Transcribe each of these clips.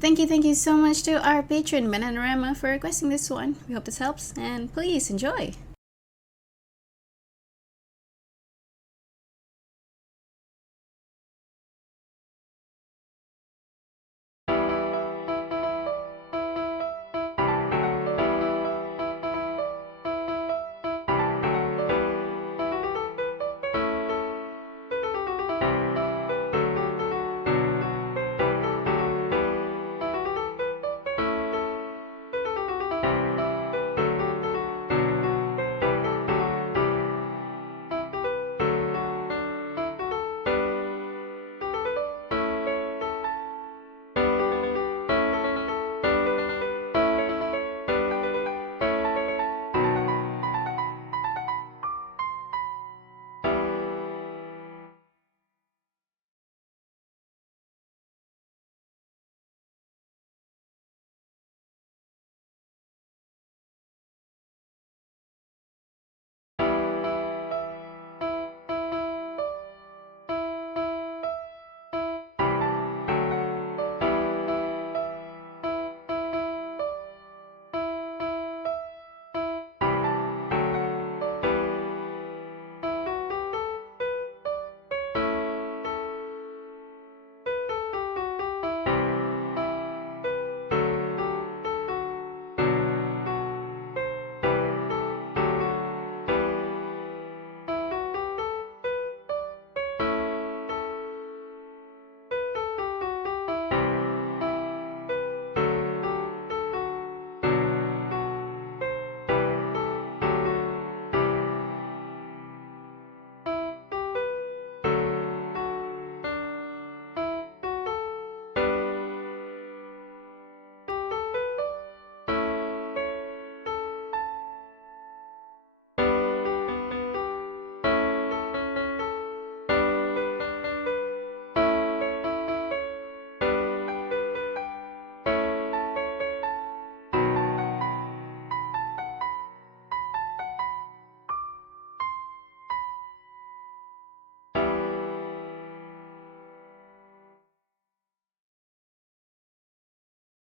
Thank you so much to our patron Bananarama for requesting this one. We hope this helps, and please enjoy.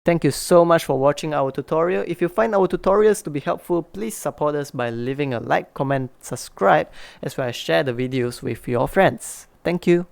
Thank you so much for watching our tutorial. If you find our tutorials to be helpful, please support us by leaving a like, comment, subscribe, as well as share the videos with your friends. Thank you.